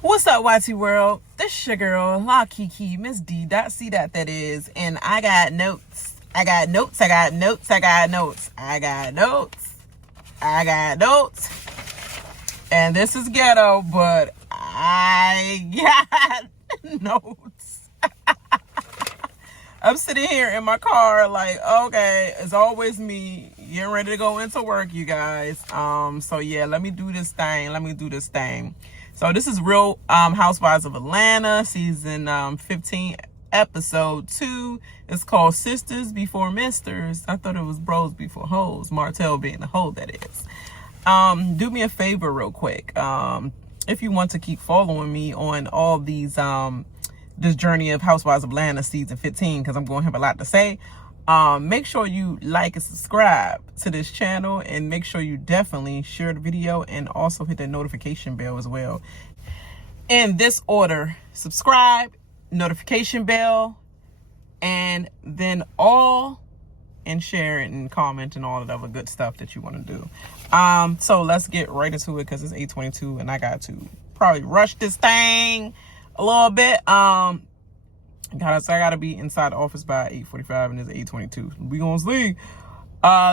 What's up, YT World? This your girl, La Kiki, Miss D. C. That is, and I got notes. I got notes. And this is ghetto, but I got notes. I'm sitting here in my car like, okay, it's always me getting ready to go into work, you guys. So yeah, let me do this thing. So this is Real Housewives of Atlanta, season 15, episode 2. It's called Sisters Before Misters. I thought it was Bros Before Hoes. Martell being the hoe, that is. Do me a favor real quick. If you want to keep following me on all these this journey of Housewives of Atlanta season 15, because I'm going to have a lot to say, make sure you like and subscribe to this channel, and make sure you definitely share the video and also hit the notification bell as well. In this order: subscribe, notification bell, and then all, and share it and comment and all of the other good stuff that you want to do. So let's get right into it, because it's 8:22 and I got to probably rush this thing a little bit. I gotta be inside the office by 8:45 and it's 8:22. We gonna see.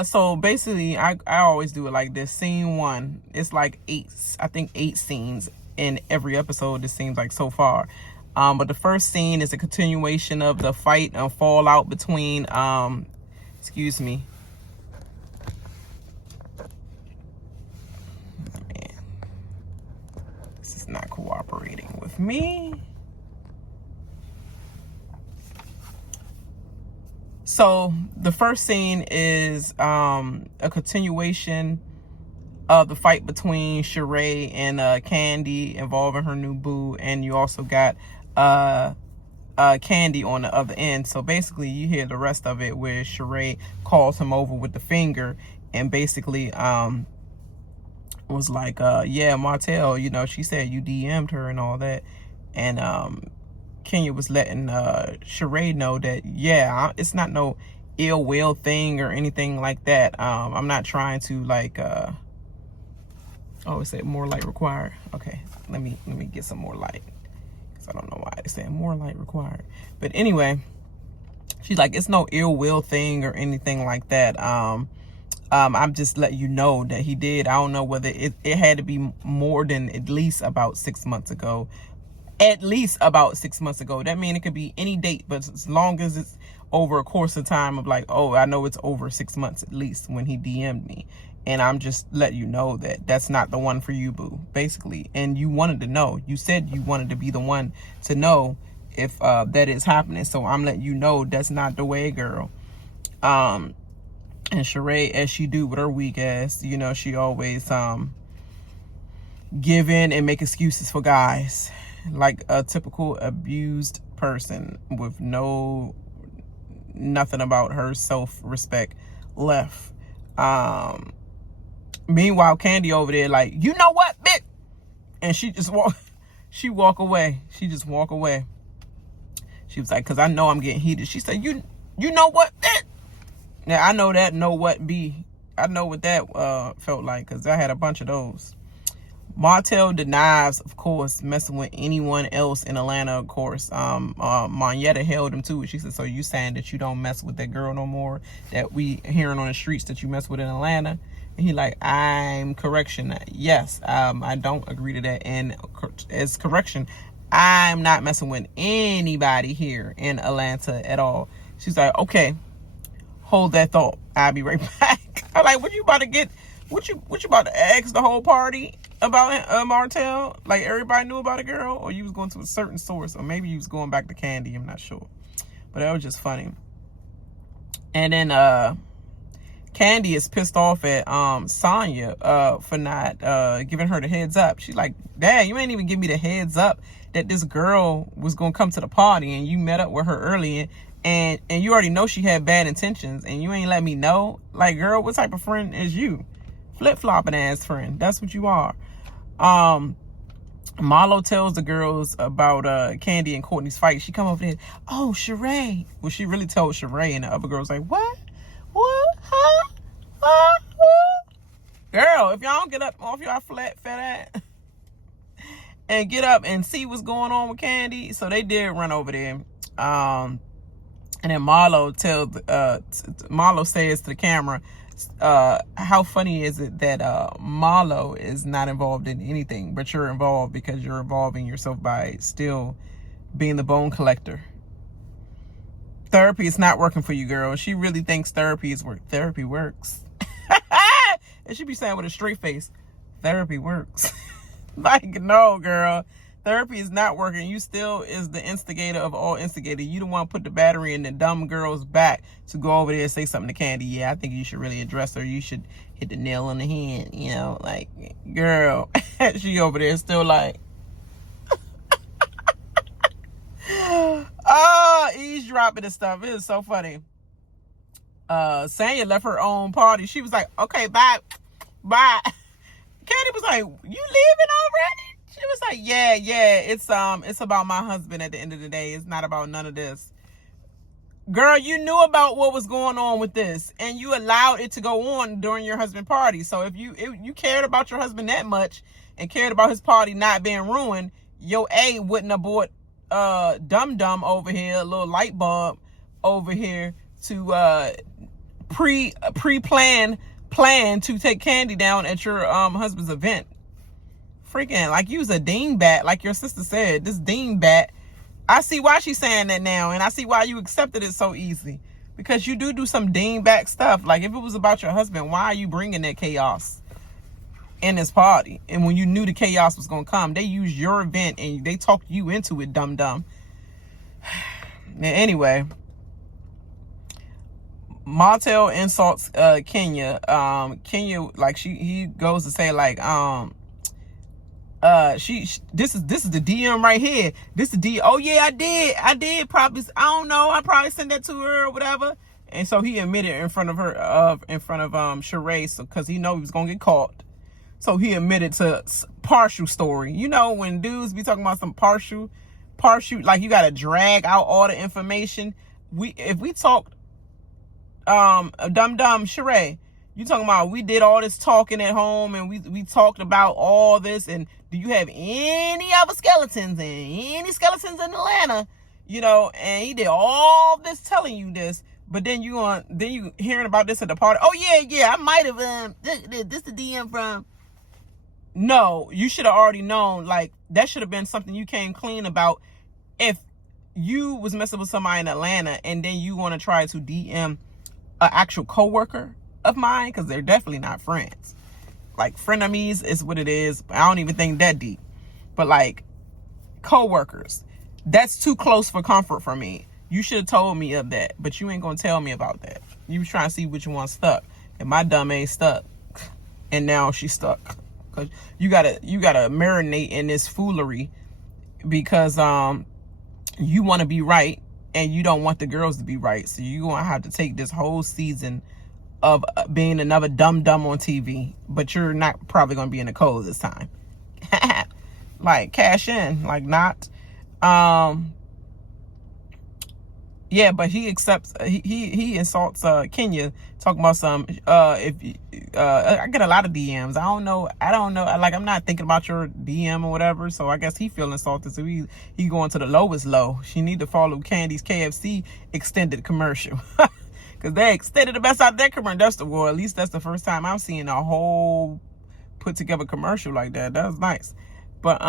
So basically I always do it like this. Scene 1, it's like 8 scenes in every episode, it seems like so far. But the first scene is a continuation of the fight and fallout between excuse me. Man, this is not cooperating with me. So the first scene is a continuation of the fight between Sheree and Kandi involving her new boo, and you also got Kandi on the other end. So basically you hear the rest of it where Sheree calls him over with the finger and basically was like, yeah, Martell, you know, she said you DM'd her and all that. And Kenya was letting Sheree know that, yeah, it's not no ill will thing or anything like that. I'm not trying to like oh, it said more light required. Okay, let me get some more light, because I don't know why they said more light required. But anyway, she's like, it's no ill will thing or anything like that. I'm just letting you know that he did. I don't know whether it had to be more than at least about 6 months ago. At least about 6 months ago. That means it could be any date, but as long as it's over a course of time of like, oh, I know it's over 6 months at least when he DM'd me. And I'm just letting you know that that's not the one for you, boo, basically. And you wanted to know. You said you wanted to be the one to know if that is happening. So I'm letting you know that's not the way, girl. And Sheree, as she do with her weak ass, you know, she always give in and make excuses for guys, like a typical abused person with nothing about her self-respect left. Meanwhile, Kandi over there like, you know what, bitch? And she walk away. She just walk away. She was like, because I know I'm getting heated. She said, you know what, bitch? Now, I know that I know what that felt like, because I had a bunch of those. Martell denies, of course, messing with anyone else in Atlanta, of course. Monyetta held him to it. She said, so you saying that you don't mess with that girl no more, that we hearing on the streets that you mess with in Atlanta? And he like, I'm correction. Yes, I don't agree to that. And as correction, I'm not messing with anybody here in Atlanta at all. She's like, okay, hold that thought. I'll be right back. I'm like, what you about to get? What you about to ask the whole party about Martell? Like everybody knew about a girl, or you was going to a certain source, or maybe you was going back to Kandi. I'm not sure, but that was just funny. And then Kandi is pissed off at Sonya for not giving her the heads up. She's like, Dad, you ain't even give me the heads up that this girl was gonna come to the party, and you met up with her early, and you already know she had bad intentions, and you ain't let me know. Like, girl, what type of friend is you? Flip-flopping ass friend. That's what you are. Marlo tells the girls about Kandi and Courtney's fight. She come over there, oh, Sheree. Well, she really told Sheree, and the other girl's like, what? Huh? yo, if y'all don't get up off y'all fat ass and get up and see what's going on with Kandi. So they did run over there. And then Marlo says to the camera, how funny is it that Marlo is not involved in anything, but you're involved because you're involving yourself by still being the bone collector. Therapy is not working for you, girl. She really thinks therapy works. And she be saying with a straight face, therapy works. Like, no, girl. Therapy is not working. You still is the instigator of all instigators. You don't want to put the battery in the dumb girl's back to go over there and say something to Kandi. Yeah, I think you should really address her. You should hit the nail on the head. You know, like, girl. She over there still like, oh, eavesdropping and stuff. It is so funny. Sanya left her own party. She was like, okay, bye. Kandi was like, you leaving already? She was like, yeah, it's about my husband at the end of the day. It's not about none of this. Girl, you knew about what was going on with this, and you allowed it to go on during your husband's party. So if you cared about your husband that much and cared about his party not being ruined, your A wouldn't have bought dum-dum over here, a little light bulb over here to plan to take Kandi down at your husband's event. Freaking like you was a dingbat, like your sister said. This dingbat. I see why she's saying that now, and I see why you accepted it so easy, because you do some dingbat stuff. Like if it was about your husband, why are you bringing that chaos in this party? And when you knew the chaos was gonna come, they used your event and they talked you into it, dum-dum. Anyway, Martell insults Kenya. Kenya, like he goes to say like this is the DM right here. This is the oh yeah, I did probably, I don't know, I probably sent that to her or whatever. And so he admitted in front of Sheree, so because he know he was gonna get caught. So he admitted to partial story. You know when dudes be talking about some partial, like you gotta drag out all the information. If we talked dum-dum Sheree, you talking about we did all this talking at home and we talked about all this, and do you have any other skeletons in Atlanta? You know, and he did all this telling you this, but then you hearing about this at the party. Oh yeah, I might have this the DM from. No, you should have already known. Like that should have been something you came clean about. If you was messing with somebody in Atlanta and then you want to try to DM an actual coworker of mine, because they're definitely not friends. Like frenemies is what it is. I don't even think that deep. But like co-workers, that's too close for comfort for me. You should have told me of that, but you ain't gonna tell me about that. You was trying to see which one stuck, and my dumb ain't stuck, and now she's stuck. Cause you gotta marinate in this foolery, because you want to be right and you don't want the girls to be right. So you gonna have to take this whole season of being another dumb on TV, but you're not probably gonna be in the cold this time. Like cash in, like not. Yeah, but he accepts. He insults Kenya, talking about some. I get a lot of DMs. I don't know. Like I'm not thinking about your DM or whatever. So I guess he feel insulted. So he going to the lowest low. She need to follow Kandi's KFC extended commercial. Because they extended the best out of that commercial. Well, at least that's the first time I'm seeing a whole put together commercial like that. That was nice. But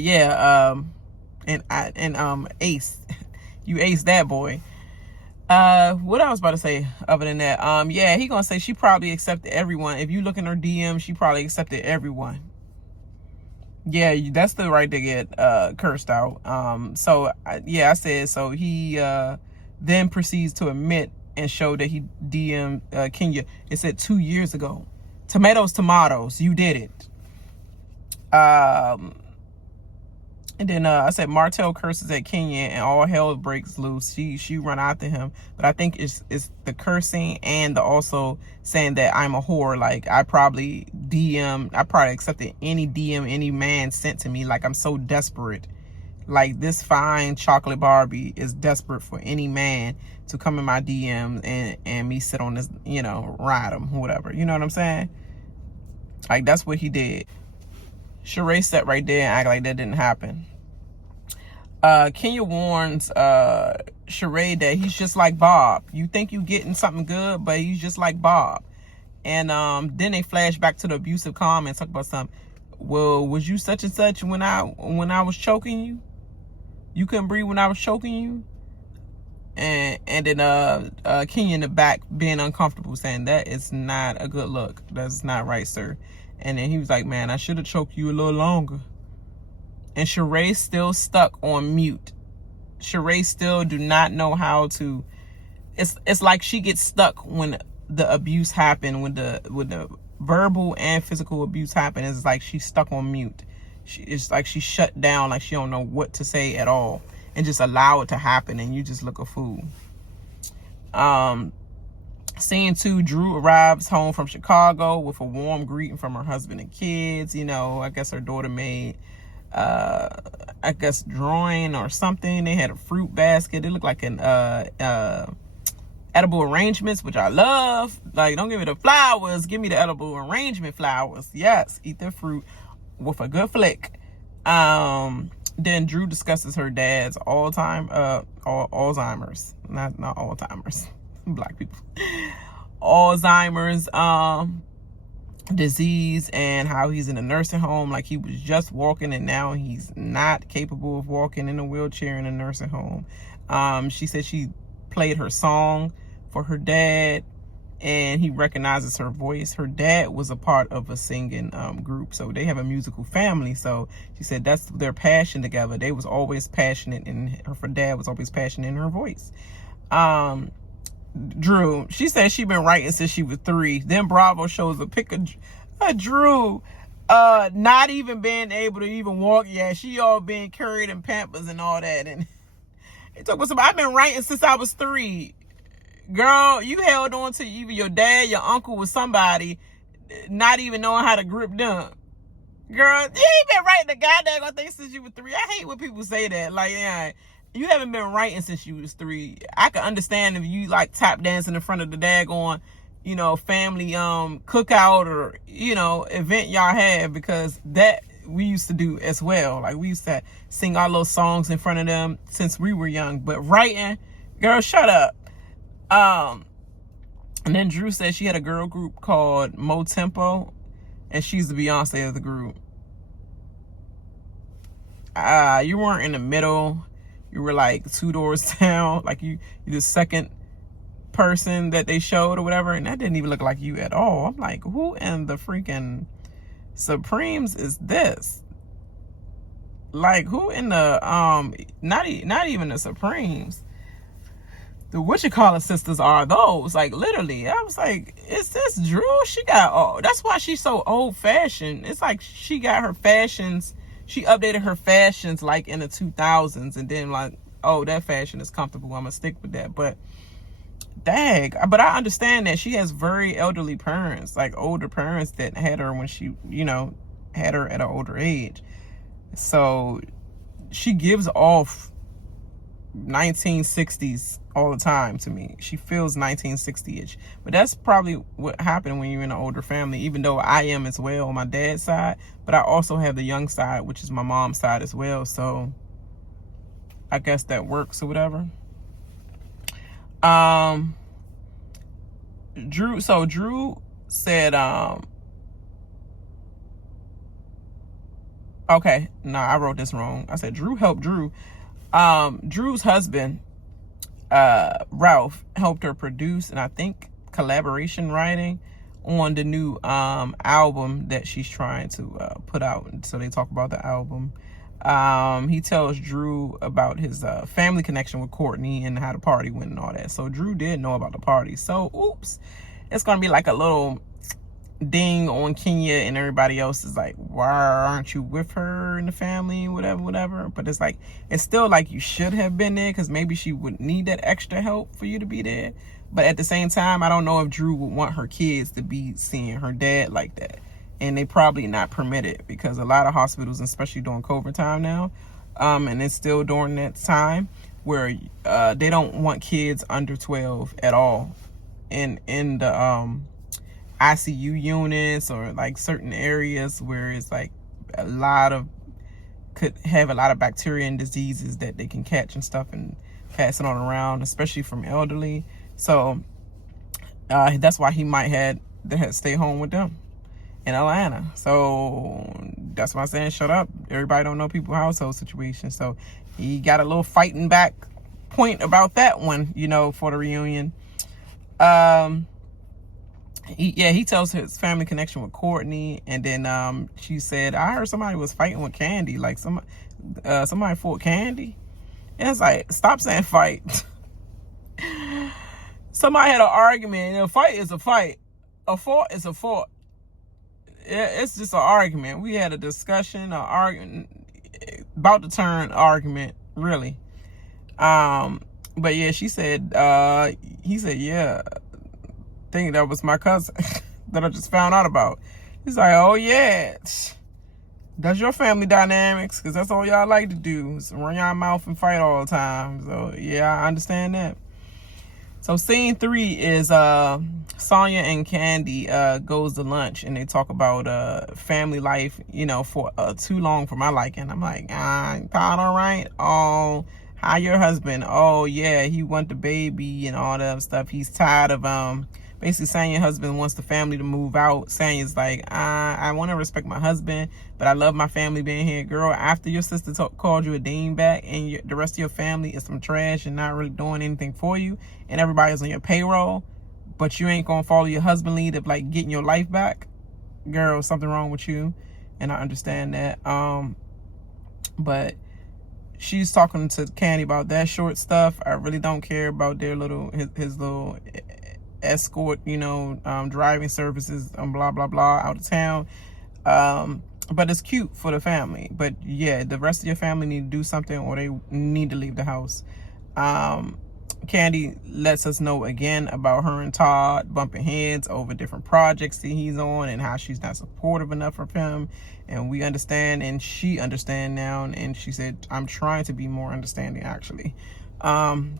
yeah, and Ace, you ace that boy. What I was about to say other than that, yeah, he gonna say she probably accepted everyone. If you look in her DM, she probably accepted everyone. Yeah, that's the right to get cursed out. So yeah, I said so. He then proceeds to admit and show that he DM'd Kenya. It said 2 years ago. Tomatoes, you did it. And then I said Martell curses at Kenya and all hell breaks loose. She run after him, but I think it's the cursing and the also saying that I'm a whore. Like I probably accepted any DM any man sent to me. Like I'm so desperate. Like, this fine chocolate Barbie is desperate for any man to come in my DM and me sit on this, you know, ride him, whatever. You know what I'm saying? Like, that's what he did. Sheree sat right there and act like that didn't happen. Kenya warns Sheree that he's just like Bob. You think you getting something good, but he's just like Bob. And then they flash back to the abusive comments, talk about something. Well, was you such and such when I was choking you? You couldn't breathe when I was choking you? And then Kenya in the back being uncomfortable, saying that is not a good look. That's not right, sir. And then he was like, man, I should have choked you a little longer. And Sheree still stuck on mute. Sheree still do not know how to. It's like she gets stuck when the abuse happened, when the verbal and physical abuse happened. It's like she's stuck on mute. It's like she shut down, like she don't know what to say at all, and just allow it to happen, and you just look a fool. Scene 2, Drew arrives home from Chicago with a warm greeting from her husband and kids. You know, I guess her daughter made I guess drawing or something. They had a fruit basket. It looked like an edible arrangements, which I love. Like, don't give me the flowers, give me the edible arrangement flowers. Yes, eat the fruit with a good flick. Then Drew discusses her dad's Alzheimer's, not Alzheimer's, black people, Alzheimer's disease, and how he's in a nursing home. Like, he was just walking and now he's not capable of walking, in a wheelchair in a nursing home. She said she played her song for her dad and he recognizes her voice. Her dad was a part of a singing group, so they have a musical family. So she said that's their passion together. They was always passionate, and her dad was always passionate in her voice. Drew, she said she been writing since she was 3. Then Bravo shows a pic of Drew not even being able to even walk yet. She all being carried in Pampers and all that. And it took me I've been writing since I was 3. Girl, you held on to either your dad, your uncle, or somebody, not even knowing how to grip them. Girl, you ain't been writing the goddamn thing since you were 3. I hate when people say that. Like, yeah, you haven't been writing since you was 3. I can understand if you like tap dancing in front of the daggone, you know, family cookout or, you know, event y'all had, because that we used to do as well. Like, we used to sing our little songs in front of them since we were young. But writing, girl, shut up. And then Drew said she had a girl group called Mo Tempo, and she's the Beyonce of the group. You weren't in the middle. You were like 2 doors down. Like, you the second person that they showed or whatever, and that didn't even look like you at all. I'm like, who in the freaking Supremes is this? Like, who in the not even the Supremes, the whatchamacallit sisters are those? Like, literally, I was like, is this Drew? She got that's why she's so old fashioned. It's like she got her fashions, she updated her fashions like in the 2000s, and then like, oh, that fashion is comfortable, I'm gonna stick with that. But dang, but I understand that she has very elderly parents, like older parents that had her when she, you know, had her at an older age. So she gives off 1960s all the time to me. She feels 1960-ish, but that's probably what happened when you're in an older family, even though I am as well on my dad's side, but I also have the young side, which is my mom's side as well. So I guess that works or whatever. Drew said, okay, no, I wrote this wrong. I said Drew helped Drew. Drew's husband, Ralph, helped her produce and I think collaboration writing on the new album that she's trying to put out. So they talk about the album. He tells Drew about his family connection with Courtney and how the party went and all that. So Drew did know about the party. So oops, it's gonna be like a little ding on Kenya, and everybody else is like, why aren't you with her in the family, whatever. But it's like, it's still like you should have been there, because maybe she would need that extra help for you to be there. But at the same time, I don't know if Drew would want her kids to be seeing her dad like that, and they probably not permitted, because a lot of hospitals, especially during COVID time now, And it's still during that time where they don't want kids under 12 at all in the ICU units, or like certain areas where it's like could have a lot of bacteria and diseases that they can catch and stuff and pass it on around, especially from elderly. So that's why he might had to stay home with them in Atlanta. So that's why I'm saying, shut up. Everybody don't know people's household situations. So he got a little fighting back point about that one, for the reunion. He tells his family connection with Courtney, and then she said, I heard somebody was fighting with Kandi, like somebody fought Kandi. And it's like, stop saying fight. Somebody had an argument, and a fight is a fight. A fought is a fought. It's just an argument. We had a discussion, about to turn argument, really. But yeah, she said, he said, yeah, I think that was my cousin that I just found out about. He's like, oh yeah, that's your family dynamics, because that's all y'all like to do, is run y'all mouth and fight all the time. So yeah, I understand that. So scene 3 is Sonya and Kandi goes to lunch, and they talk about family life, for too long for my liking. I'm like, Todd, all right? Oh, how your husband? Oh yeah, he want the baby and all that stuff. He's tired of basically saying your husband wants the family to move out. Sanya's like, I want to respect my husband, but I love my family being here. Girl, after your sister called you a dingbat, and the rest of your family is some trash and not really doing anything for you, and everybody's on your payroll, but you ain't gonna follow your husband lead of like getting your life back, girl, something wrong with you. And I understand that. But she's talking to Kandi about that short stuff. I really don't care about their his little escort, driving services, blah blah blah, out of town. But it's cute for the family. But yeah, the rest of your family need to do something, or they need to leave the house. Kandi lets us know again about her and Todd bumping heads over different projects that he's on, and how she's not supportive enough of him. And we understand, and she understands now. And she said, I'm trying to be more understanding, actually. And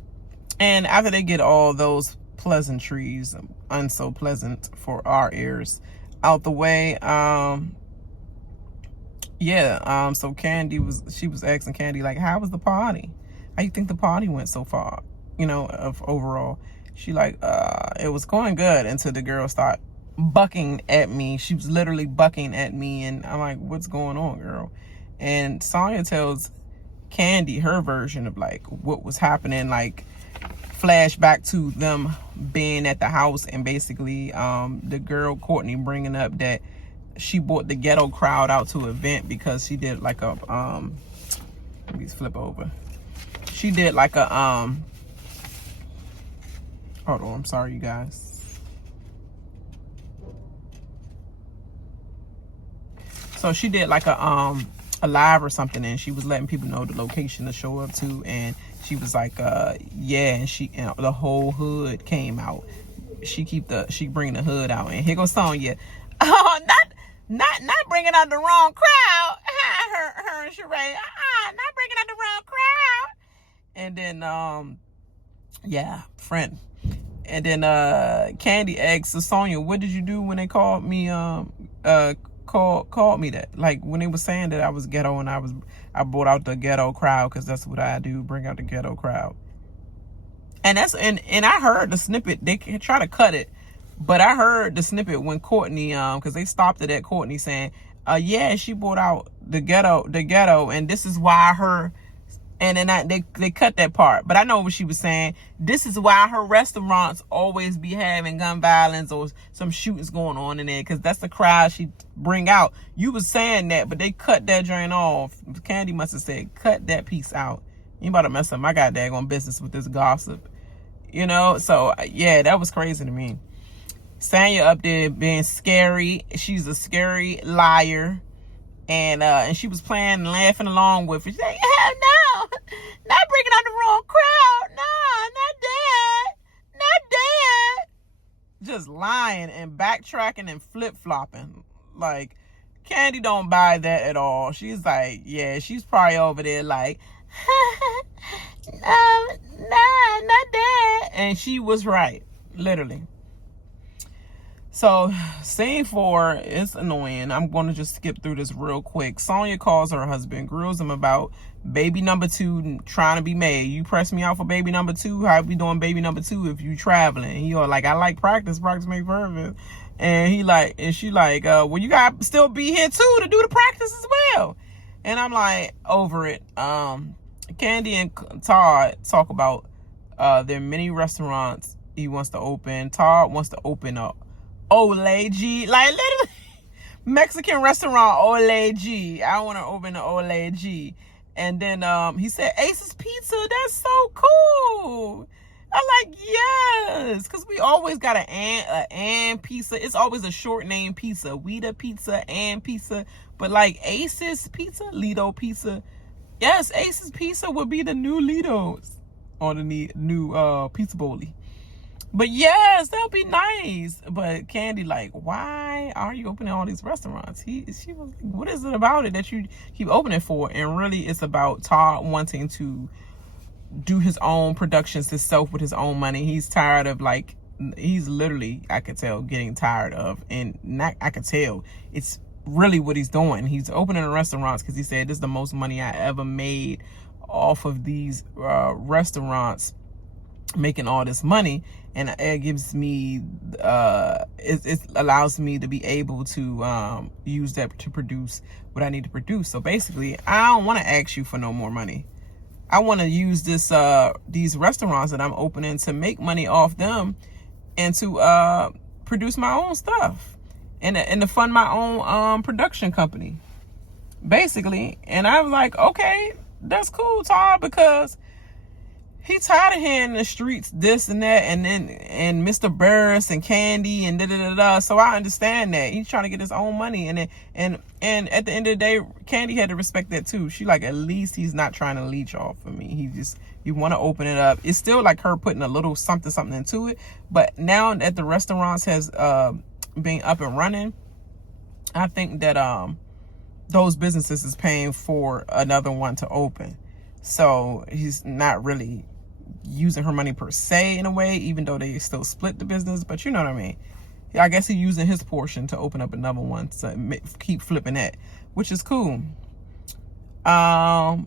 after they get all those pleasantries, unso pleasant for our ears, out the way, so Kandi was asking Kandi, like, how was the party? How you think the party went so far? Of overall. She like, it was going good, until the girl started bucking at me. She was literally bucking at me, and I'm like, what's going on, girl? And Sonya tells Kandi her version of like what was happening, like flashback to them being at the house, and basically the girl Courtney bringing up that she brought the ghetto crowd out to an event because she did like a let me flip over. She did like a hold on, I'm sorry, you guys. So she did like a live or something, and she was letting people know the location to show up to, and she was like, yeah, and the whole hood came out. She bring the hood out, and here goes Sonya. Oh, not bringing out the wrong crowd. Her and Sheree, not bringing out the wrong crowd. And then yeah, friend. And then Kandi asks Sonya, what did you do when they called me called me that? Like when they were saying that I was ghetto, and I brought out the ghetto crowd, because that's what I do, bring out the ghetto crowd. And that's and I heard the snippet. They try to cut it, but I heard the snippet when Courtney, because they stopped it at Courtney saying, yeah, she brought out the ghetto, and this is why her. And then they cut that part, but I know what she was saying. This is why her restaurants always be having gun violence or some shootings going on in there, because that's the crowd she bring out. You was saying that, but they cut that joint off. Kandi must have said, cut that piece out. You about to mess up my goddamn business with this gossip, So yeah, that was crazy to me. Sonya up there being scary. She's a scary liar. And she was playing and laughing along with it. She said, hell no, not bringing out the wrong crowd. No, not that. Just lying and backtracking and flip-flopping. Like, Kandi don't buy that at all. She's like, yeah, she's probably over there like, nah, not that. And she was right, literally. So, scene 4 is annoying. I'm going to just skip through this real quick. Sonya calls her husband, grills him about baby number 2 trying to be made. You press me out for baby number 2. How we doing baby number 2 if you traveling? He like, I like practice. Practice make perfect. And she like, well, you got to still be here too to do the practice as well. And I'm like, over it. Kandi and Todd talk about their many restaurants he wants to open. Todd wants to open up Ole G, like literally Mexican restaurant Ole G. I want to open the Ole G. And then he said Ace's Pizza. That's so cool. I'm like, yes, because we always got an pizza. It's always a short name pizza. Weta Pizza, and pizza. But like Ace's Pizza, Lido Pizza. Yes, Ace's Pizza would be the new Lido's or the new Pizza Bowly. But yes, that would be nice. But Kandi like, why are you opening all these restaurants? She was like, what is it about it that you keep opening for? And really it's about Todd wanting to do his own productions himself with his own money. He's tired of like, he's literally, I could tell, getting tired of, and not I could tell, it's really what he's doing. He's opening restaurants because he said this is the most money I ever made off of these restaurants, making all this money. And it gives me, it allows me to be able to use that to produce what I need to produce. So basically, I don't want to ask you for no more money. I want to use these restaurants that I'm opening to make money off them, and to produce my own stuff, and to fund my own production company, basically. And I was like, okay, that's cool, Todd, because he tired of hearing the streets this and that, and Mr. Burruss and Kandi and da. So I understand that he's trying to get his own money, and at the end of the day, Kandi had to respect that too. She like, at least he's not trying to leech off of me. He want to open it up. It's still like her putting a little something into it, but now that the restaurants has been up and running, I think that those businesses is paying for another one to open. So he's not really using her money per se in a way, even though they still split the business, but you know what I mean. I guess he's using his portion to open up another one to keep flipping that, which is cool. And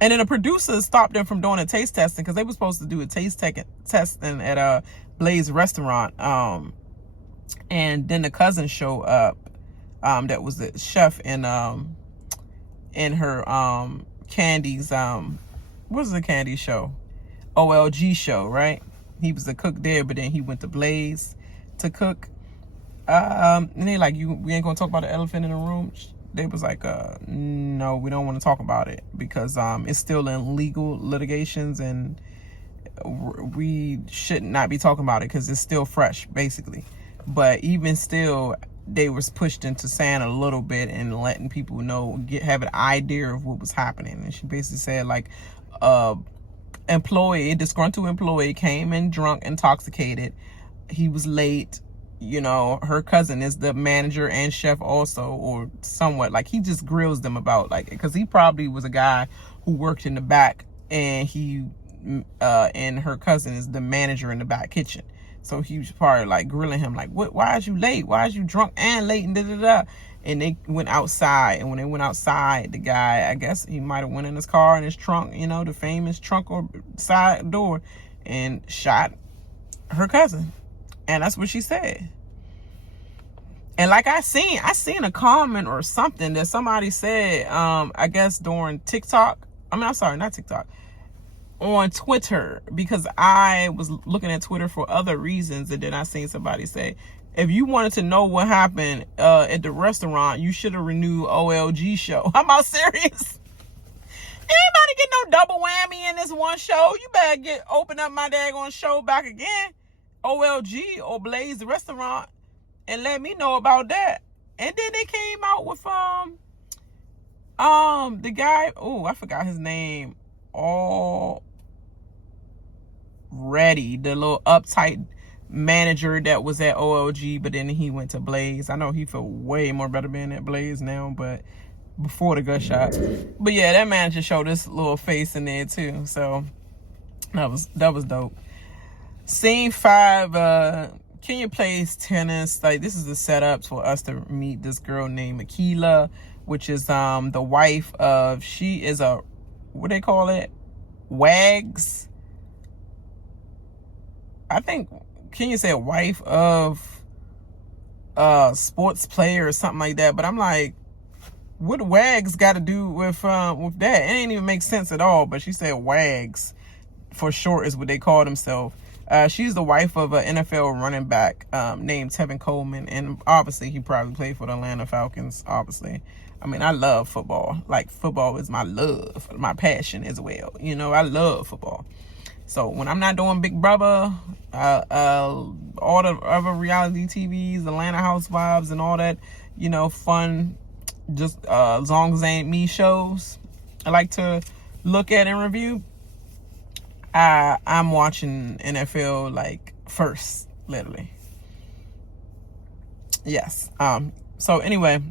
then the producers stopped them from doing a taste testing because they were supposed to do a taste testing at a Blaze restaurant. And then the cousin showed up, that was the chef in her Kandi's what's the Kandi show? OLG show, right? He was a cook there, but then he went to Blaze to cook. And they like, we ain't gonna talk about the elephant in the room. They was like, no, we don't want to talk about it because it's still in legal litigations, and we should not be talking about it because it's still fresh, basically. But even still, they was pushed into saying a little bit and letting people know, have an idea of what was happening. And she basically said like, disgruntled employee came in drunk, intoxicated. He was late. You know, her cousin is the manager and chef also, or somewhat. Like, he just grills them about, like, because he probably was a guy who worked in the back, and and her cousin is the manager in the back kitchen. So he was probably like grilling him, like, what? Why is you late? Why is you drunk and late? And da. And they went outside, and when they went outside, the guy, I guess he might have went in his car, in his trunk, you know, the famous trunk or side door, and shot her cousin. And that's what she said. And like I seen a comment or something that somebody said, I guess during TikTok. I'm sorry, not TikTok. On Twitter, because I was looking at Twitter for other reasons, and then I seen somebody say, if you wanted to know what happened at the restaurant, you should have renewed OLG show. I'm not serious. Anybody get no double whammy in this one show? You better open up my daggone show back again, OLG or Blaze Restaurant, and let me know about that. And then they came out with the guy, oh, I forgot his name already, the little uptight manager that was at OLG, but then he went to Blaze. I know he feel way more better being at Blaze now, but before the gut shot. But yeah, that manager showed this little face in there too, so that was dope. Scene 5, Kenya plays tennis. Like, this is the setup for us to meet this girl named Akila, which is the wife of, she is a, what they call it, wags. I think Kenya said wife of sports player or something like that, but I'm like, what wags got to do with that? It didn't even make sense at all. But she said wags for short is what they call themselves. She's the wife of an NFL running back named Tevin Coleman, and obviously he probably played for the Atlanta Falcons. Obviously, I mean, I love football. Like, football is my love, my passion as well. You know, I love football. So when I'm not doing Big Brother, all the other reality TVs, Atlanta Housewives, and all that, you know, fun, just as long as they ain't me shows, I like to look at and review. I'm watching NFL like first, literally. Yes. So anyway,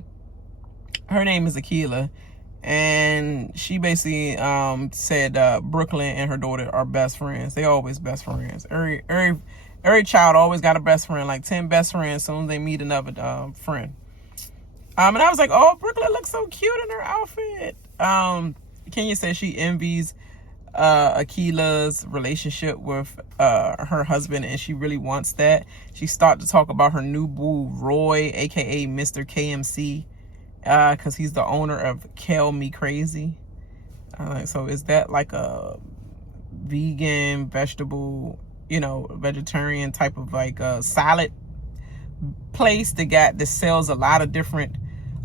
her name is Akila, and she basically said Brooklyn and her daughter are best friends. They always best friends. Every child always got a best friend, like 10 best friends. As soon as they meet another friend. And I was like, oh, Brooklyn looks so cute in her outfit. Kenya said she envies Akila's relationship with her husband, and she really wants that. She started to talk about her new boo, Roy, aka Mr. KMC, because he's the owner of Kale Me Crazy. So is that like a vegan, vegetable, you know, vegetarian type of like a salad place that sells a lot of different,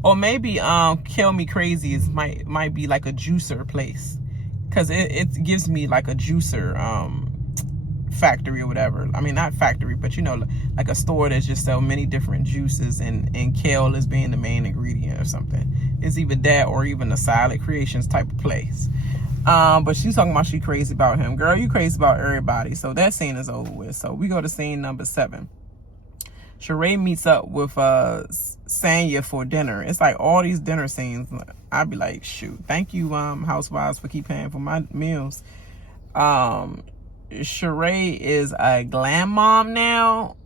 or maybe Kale Me Crazy might be like a juicer place, because it gives me like a juicer factory or whatever. I mean, not factory, but you know, like a store that just sell many different juices, and kale is being the main ingredient or something. It's either that or even a salad creations type of place. But she's talking about she crazy about him. Girl, you crazy about everybody. So that scene is over with. So we go to scene number 7. Sheree meets up with Sanya for dinner. It's like all these dinner scenes. I'd be like, shoot, thank you, Housewives, for keep paying for my meals. Sheree is a glam mom now.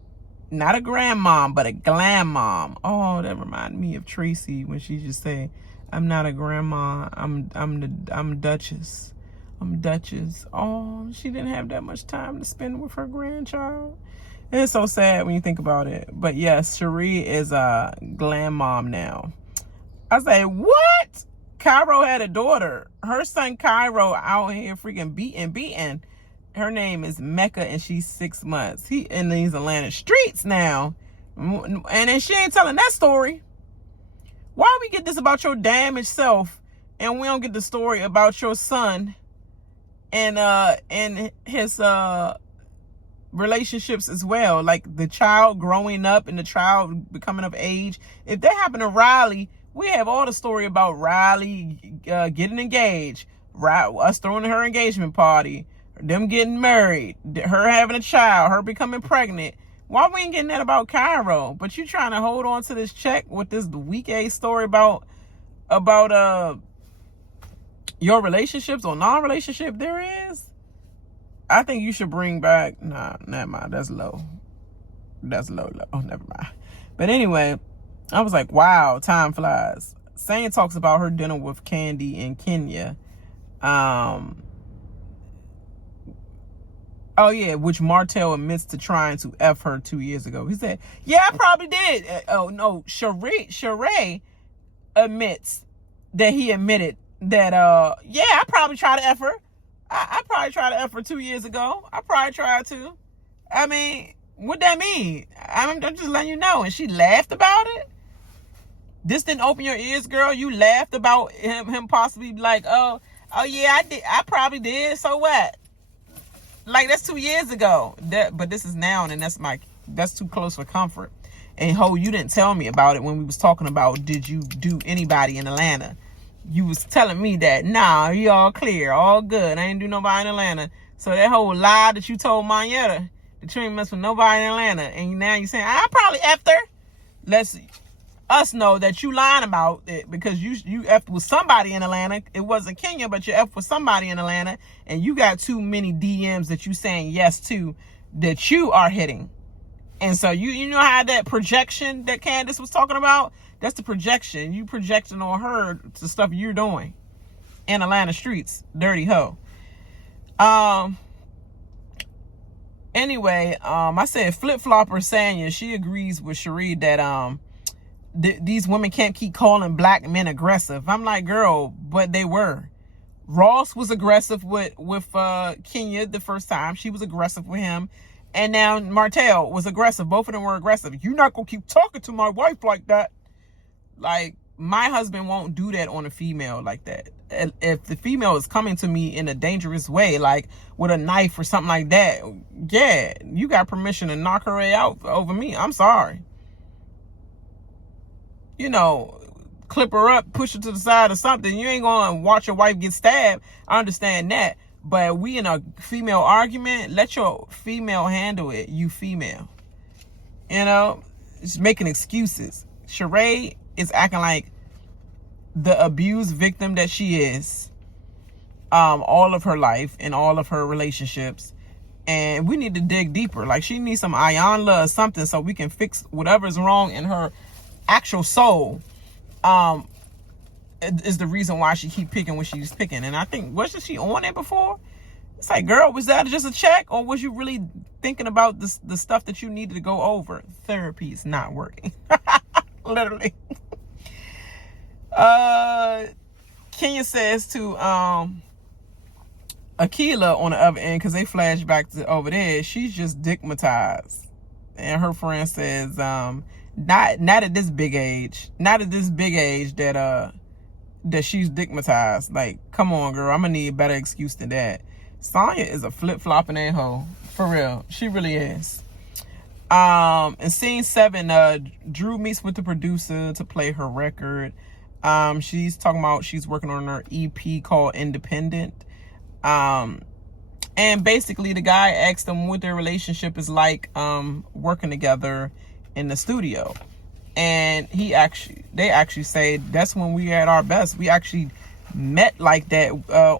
Not a grandmom, but a glam mom. Oh, that reminded me of Tracy when she just said, I'm not a grandma, I'm Duchess. I'm Duchess. Oh, she didn't have that much time to spend with her grandchild. It's so sad when you think about it. But yes, Sheree is a glam mom now. I say, what? Cairo had a daughter. Her son Cairo out here freaking beating. Her name is Mecca, and she's 6 months. He in these Atlanta streets now. And then she ain't telling that story. Why we get this about your damaged self, and we don't get the story about your son and his relationships as well, like the child growing up and the child becoming of age. If that happened to Riley, we have all the story about Riley getting engaged, us throwing her engagement party, them getting married, her having a child, her becoming pregnant. Why we ain't getting that about Cairo? But you trying to hold on to this check with this weak ass story about your relationships or non-relationship there is? I think you should bring back, nah, never mind, that's low. That's low. Oh, never mind. But anyway, I was like, wow, time flies. Sanya talks about her dinner with Kandi and Kenya. Oh yeah, which Martell admits to trying to F her 2 years ago. He said, yeah, I probably did. Oh no, Sheree admits that he admitted that, yeah, I probably tried to F her. I probably tried to F her 2 years ago. I probably tried to. I mean, what that mean? I'm just letting you know. And she laughed about it. This didn't open your ears, girl. You laughed about him possibly like, oh yeah, I did. I probably did. So what? Like, that's 2 years ago. But this is now, and that's too close for comfort. And ho, you didn't tell me about it when we was talking about did you do anybody in Atlanta. You was telling me that, nah, you all clear, all good. I ain't do nobody in Atlanta. So that whole lie that you told Mayetta, that you ain't mess with nobody in Atlanta, and now you're saying I probably effed her. Let's us know that you lying about it, because you effed with somebody in Atlanta. It wasn't Kenya, but you effed with somebody in Atlanta, and you got too many DMs that you saying yes to, that you are hitting. And so you know how that projection that Candace was talking about? That's the projection. You projecting on her the stuff you're doing in Atlanta streets, dirty hoe. Anyway, I said Flip Flopper Sanya, she agrees with Sheree that these women can't keep calling black men aggressive. I'm like, girl, but they were. Ross was aggressive with Kenya the first time. She was aggressive with him. And now Martell was aggressive. Both of them were aggressive. You're not going to keep talking to my wife like that. Like, my husband won't do that on a female like that. If the female is coming to me in a dangerous way, like with a knife or something like that, yeah, you got permission to knock her out over me. I'm sorry. You know, clip her up, push her to the side or something. You ain't going to watch your wife get stabbed. I understand that. But we in a female argument, let your female handle it, you female. You know, just making excuses. Sheree is acting like the abused victim that she is, all of her life and all of her relationships. And we need to dig deeper. Like, she needs some Ayanla or something so we can fix whatever's wrong in her actual soul. Is the reason why she keep picking what she's picking. And I think, wasn't she on it before? It's like, girl, was that just a check, or was you really thinking about the stuff that you needed to go over? Therapy is not working. Literally. Kenya says to Akila on the other end, because they flash back to over there, she's just digmatized. And her friend says, not at this big age. Not at this big age that she's digmatized. Like, come on, girl. I'm gonna need a better excuse than that. Sonya is a flip-flopping a-hole. For real. She really is. In scene 7, Drew meets with the producer to play her record. She's talking about she's working on her EP called Independent. And basically the guy asked them what their relationship is like working together in the studio. And they actually say that's when we at our best. We actually met like that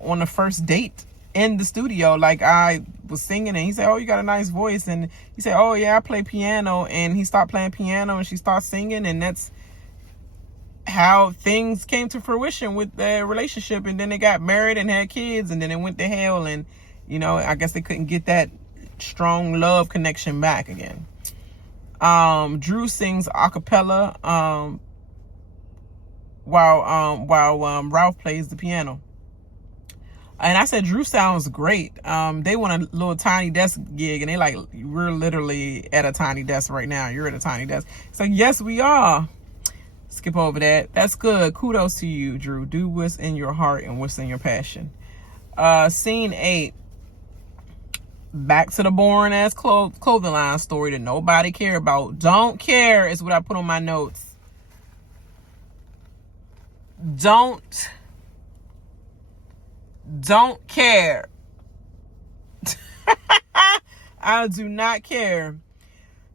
on the first date in the studio. Like, I was singing and he said, oh, you got a nice voice. And he said, oh yeah, I play piano. And he stopped playing piano and she started singing. And that's how things came to fruition with their relationship. And then they got married and had kids, and then it went to hell. And, you know, I guess they couldn't get that strong love connection back again. Drew sings a cappella while Ralph plays the piano. And I said, Drew sounds great. They want a little tiny desk gig, and they like, we're literally at a tiny desk right now. You're at a tiny desk. So yes, we are. Skip over that. That's good. Kudos to you, Drew. Do what's in your heart and what's in your passion. Scene 8. Back to the boring ass clothing line story that nobody care about. Don't care is what I put on my notes. Don't care. I do not care.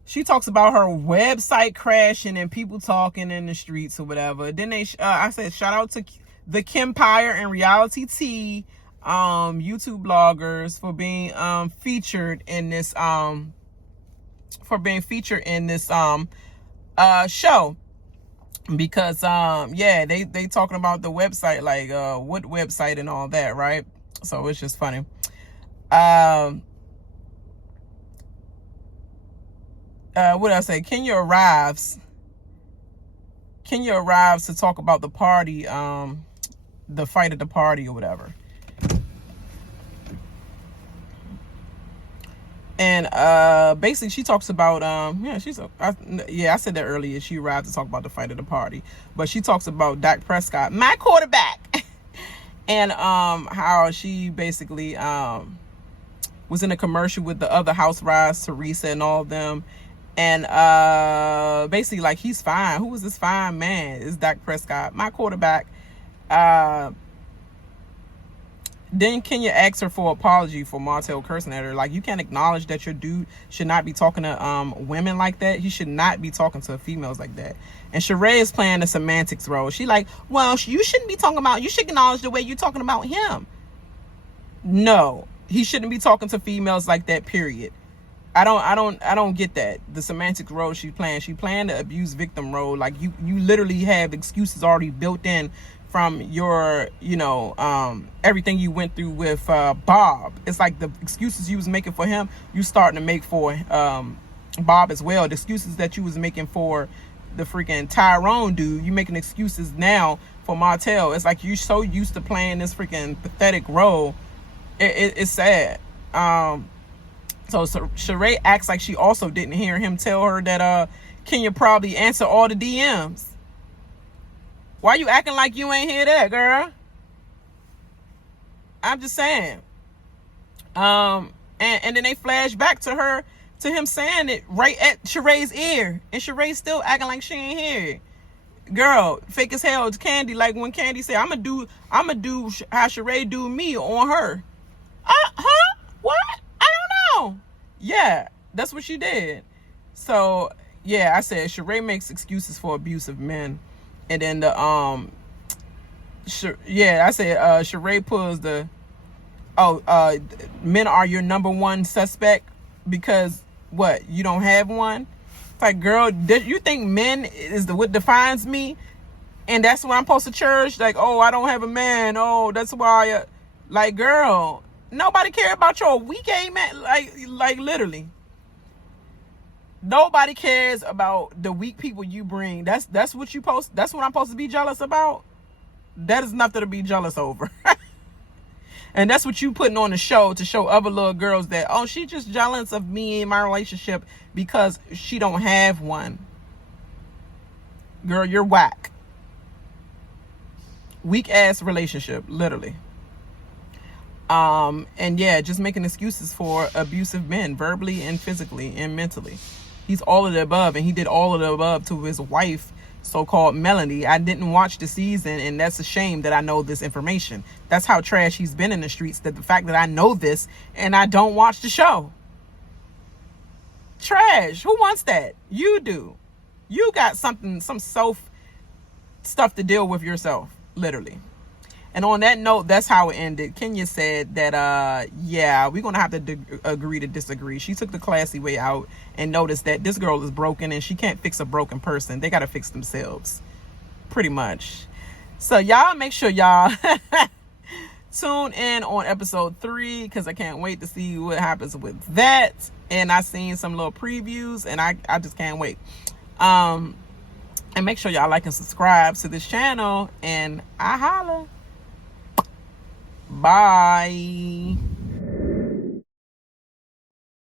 She talks about her website crashing and people talking in the streets or whatever. Then I said, shout out to the Kimpire and Reality T YouTube bloggers for being featured in this show. Because yeah, they talking about the website, like what website and all that, right? So it's just funny. What did I say? Kenya arrives to talk about the party, the fight at the party or whatever. And basically she talks about I said that earlier. She arrived to talk about the fight at the party, but she talks about Dak Prescott, my quarterback, and how she basically was in a commercial with the other Housewives, Teresa and all of them, and basically like, he's fine. Who is this fine man? It's Dak Prescott, my quarterback. Then Kenya asked her for apology for Martell cursing at her. Like, you can't acknowledge that your dude should not be talking to women like that. He should not be talking to females like that. And Sheree is playing the semantics role. She like, well, you shouldn't be talking about, you should acknowledge the way you're talking about him. No, he shouldn't be talking to females like that, period. I don't get that. The semantics role she's playing the abuse victim role. Like, you literally have excuses already built in from your, everything you went through with Bob. It's like the excuses you was making for him, you starting to make for Bob as well. The excuses that you was making for the freaking Tyrone dude, you making excuses now for Martell. It's like you're so used to playing this freaking pathetic role. It's sad. So Sheree acts like she also didn't hear him tell her that Kenya probably answered all the DMs. Why you acting like you ain't hear that, girl? I'm just saying. And then they flash back to him saying it right at Sheree's ear, and Sheree still acting like she ain't hear it. Girl, fake as hell. It's Kandi. Like when Kandi said, "I'ma do how Sheree do me on her." Huh? What? I don't know. Yeah, that's what she did. So yeah, I said Sheree makes excuses for abusive men, and then I said Sheree pulls the men are your number one suspect because what, you don't have one? It's like, girl, you think men is what defines me, and that's why I'm supposed to church? Like, oh, I don't have a man. Oh, that's why. Like, girl, nobody care about your weak ass man. Like literally, nobody cares about the weak people you bring. That's what you post. That's what I'm supposed to be jealous about. That is nothing to be jealous over. And that's what you putting on the show to show other little girls that, oh, she just jealous of me in my relationship because she don't have one. Girl, you're whack. Weak ass relationship, literally. And yeah, just making excuses for abusive men, verbally and physically and mentally. He's all of the above, and he did all of the above to his wife, so-called Melanie. I didn't watch the season, and that's a shame that I know this information. That's how trash he's been in the streets, that the fact that I know this and I don't watch the show. Trash. Who wants that? You do. You got some self stuff to deal with yourself, literally. And on that note, that's how it ended. Kenya said that, yeah, we're going to have to agree to disagree. She took the classy way out and noticed that this girl is broken and she can't fix a broken person. They got to fix themselves, pretty much. So y'all make sure y'all tune in on episode 3, because I can't wait to see what happens with that. And I seen some little previews, and I just can't wait. And make sure y'all like and subscribe to this channel, and I holla. Bye.